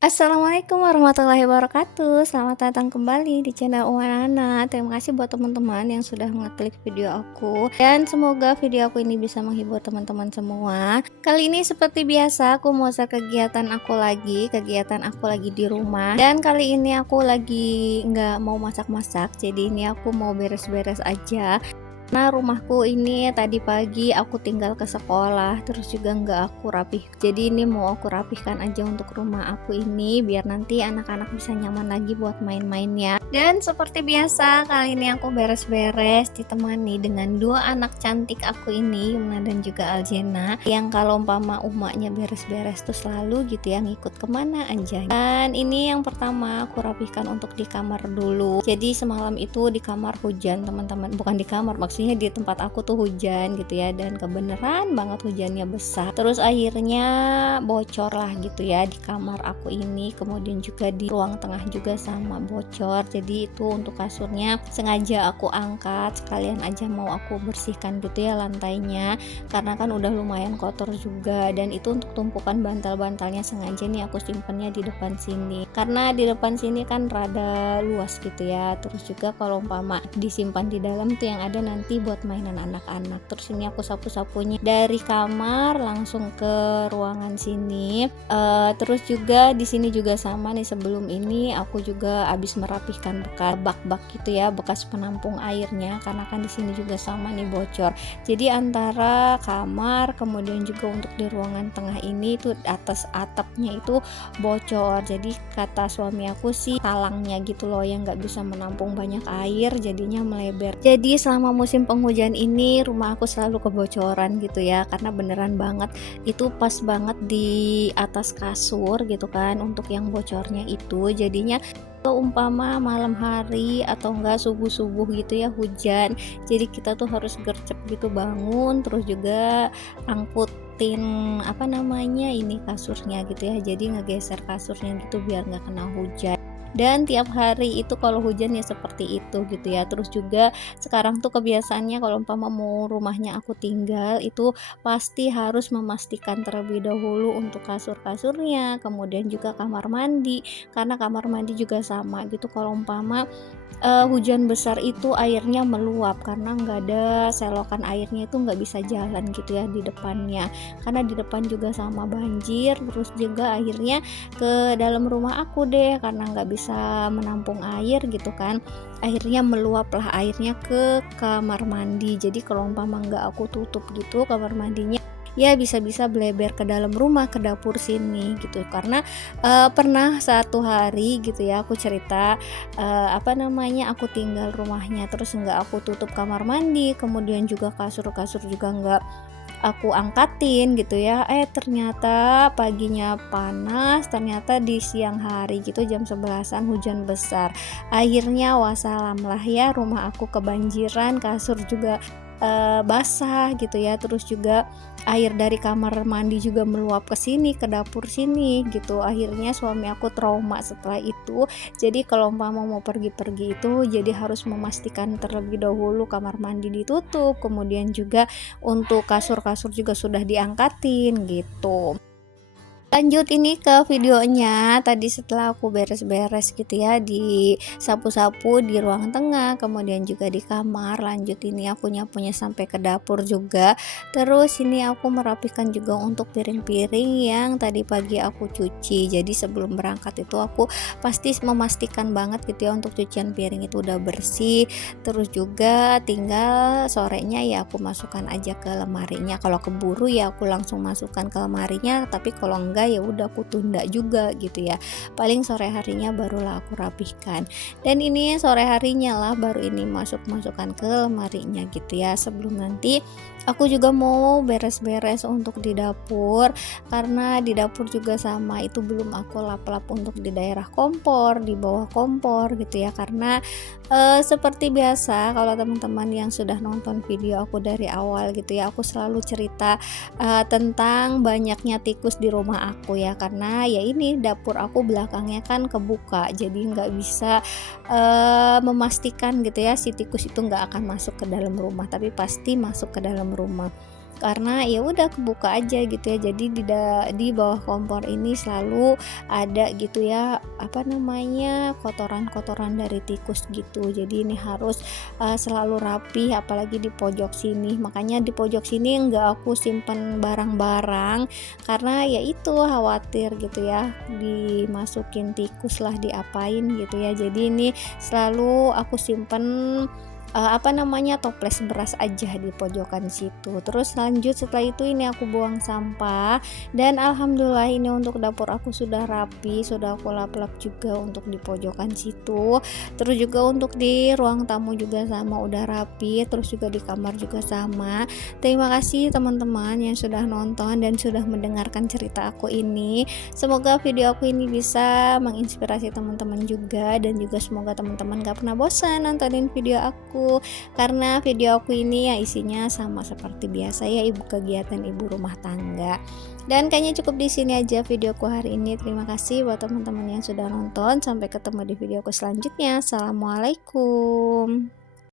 Assalamualaikum warahmatullahi wabarakatuh. Selamat datang kembali di channel Uma Nana. Terima kasih buat teman-teman yang sudah mengeklik video aku, dan semoga video aku ini bisa menghibur teman-teman semua. Kali ini seperti biasa aku mau share kegiatan aku lagi di rumah, dan kali ini aku lagi nggak mau masak-masak, jadi ini aku mau beres-beres aja. Nah, rumahku ini tadi pagi aku tinggal ke sekolah, terus juga nggak aku rapih. Jadi ini mau aku rapihkan aja untuk rumah aku ini, biar nanti anak-anak bisa nyaman lagi buat main-mainnya. Dan seperti biasa, kali ini aku beres-beres ditemani dengan dua anak cantik aku ini, Yumna dan juga Aljena. Yang kalau umpama umaknya beres-beres tuh selalu gitu ya, ngikut kemana aja. Dan ini yang pertama aku rapihkan untuk di kamar dulu. Jadi semalam itu di kamar hujan teman-teman, bukan di kamar, maksudnya di tempat aku tuh hujan gitu ya, dan kebenaran banget hujannya besar. Terus akhirnya bocor lah gitu ya di kamar aku ini, kemudian juga di ruang tengah juga sama bocor. Jadi itu untuk kasurnya sengaja aku angkat, sekalian aja mau aku bersihkan gitu ya lantainya, karena kan udah lumayan kotor juga. Dan itu untuk tumpukan bantal-bantalnya sengaja nih aku simpennya di depan sini, karena di depan sini kan rada luas gitu ya. Terus juga kalau umpama disimpan di dalam tuh yang ada nanti buat mainan anak-anak. Terus ini aku sapu-sapunya dari kamar langsung ke ruangan sini. Terus juga di sini juga sama nih, sebelum ini aku juga habis merapihkan bekas bak-bak gitu ya, bekas penampung airnya, karena kan di sini juga sama nih bocor. Jadi antara kamar kemudian juga untuk di ruangan tengah ini tuh atas atapnya itu bocor. Jadi kata suami aku sih talangnya gitu loh yang nggak bisa menampung banyak air, jadinya melebar. Jadi selama musim penghujan ini rumah aku selalu kebocoran gitu ya, karena beneran banget itu pas banget di atas kasur gitu kan untuk yang bocornya itu. Jadinya kalau umpama malam hari atau enggak subuh-subuh gitu ya hujan, jadi kita tuh harus gercep gitu bangun, terus juga angkutin apa namanya ini kasurnya gitu ya, jadi ngegeser kasurnya gitu biar nggak kena hujan. Dan tiap hari itu kalau hujan ya seperti itu gitu ya. Terus juga sekarang tuh kebiasaannya kalau umpama mau rumahnya aku tinggal itu pasti harus memastikan terlebih dahulu untuk kasur-kasurnya, kemudian juga kamar mandi, karena kamar mandi juga sama gitu. Kalau umpama hujan besar itu airnya meluap, karena nggak ada selokan airnya itu nggak bisa jalan gitu ya di depannya, karena di depan juga sama banjir. Terus juga akhirnya ke dalam rumah aku deh, karena nggak bisa menampung air gitu kan, akhirnya meluaplah airnya ke kamar mandi. Jadi kalau umpama nggak aku tutup gitu kamar mandinya, ya bisa-bisa bleber ke dalam rumah, ke dapur sini gitu. Karena pernah satu hari gitu ya aku cerita, apa namanya, aku tinggal rumahnya terus nggak aku tutup kamar mandi, kemudian juga kasur-kasur juga nggak aku angkatin gitu ya, ternyata paginya panas, ternyata di siang hari gitu jam 11-an hujan besar. Akhirnya wassalam lah ya, rumah aku kebanjiran, kasur juga basah gitu ya. Terus juga air dari kamar mandi juga meluap ke sini, ke dapur sini gitu. Akhirnya suami aku trauma setelah itu. Jadi kalau umpama mau pergi-pergi itu jadi harus memastikan terlebih dahulu kamar mandi ditutup, kemudian juga untuk kasur-kasur juga sudah diangkatin gitu. Lanjut ini ke videonya. Tadi setelah aku beres-beres gitu ya, di sapu-sapu di ruang tengah, kemudian juga di kamar, lanjut ini aku nyapunya sampai ke dapur juga. Terus ini aku merapikan juga untuk piring-piring yang tadi pagi aku cuci. Jadi sebelum berangkat itu aku pasti memastikan banget gitu ya untuk cucian piring itu udah bersih. Terus juga tinggal sorenya ya aku masukkan aja ke lemarinya. Kalau keburu ya aku langsung masukkan ke lemarinya, tapi kalau enggak ya udah aku tunda juga gitu ya, paling sore harinya barulah aku rapihkan. Dan ini sore harinya lah baru ini masukkan ke lemarinya gitu ya, sebelum nanti aku juga mau beres-beres untuk di dapur, karena di dapur juga sama itu belum aku lap-lap untuk di daerah kompor, di bawah kompor gitu ya. Karena seperti biasa kalau teman-teman yang sudah nonton video aku dari awal gitu ya, aku selalu cerita tentang banyaknya tikus di rumah aku ya, karena ya ini dapur aku belakangnya kan kebuka, jadi nggak bisa memastikan gitu ya si tikus itu nggak akan masuk ke dalam rumah, tapi pasti masuk ke dalam rumah. karena ya udah kebuka aja gitu ya. Jadi di bawah kompor ini selalu ada gitu ya, apa namanya, kotoran-kotoran dari tikus gitu. Jadi ini harus selalu rapi, apalagi di pojok sini. Makanya di pojok sini enggak aku simpen barang-barang karena ya itu khawatir gitu ya dimasukin tikus lah, diapain gitu ya. Jadi ini selalu aku simpen apa namanya, toples beras aja di pojokan situ. Terus lanjut setelah itu ini aku buang sampah, dan alhamdulillah ini untuk dapur aku sudah rapi, sudah aku lap-lap juga untuk di pojokan situ. Terus juga untuk di ruang tamu juga sama, udah rapi. Terus juga di kamar juga sama. Terima kasih teman-teman yang sudah nonton dan sudah mendengarkan cerita aku ini. Semoga video aku ini bisa menginspirasi teman-teman juga, dan juga semoga teman-teman gak pernah bosan nontonin video aku, karena video aku ini ya isinya sama seperti biasa ya, kegiatan ibu rumah tangga. Dan kayaknya cukup di sini aja videoku hari ini. Terima kasih buat teman-teman yang sudah nonton. Sampai ketemu di videoku selanjutnya. Assalamualaikum.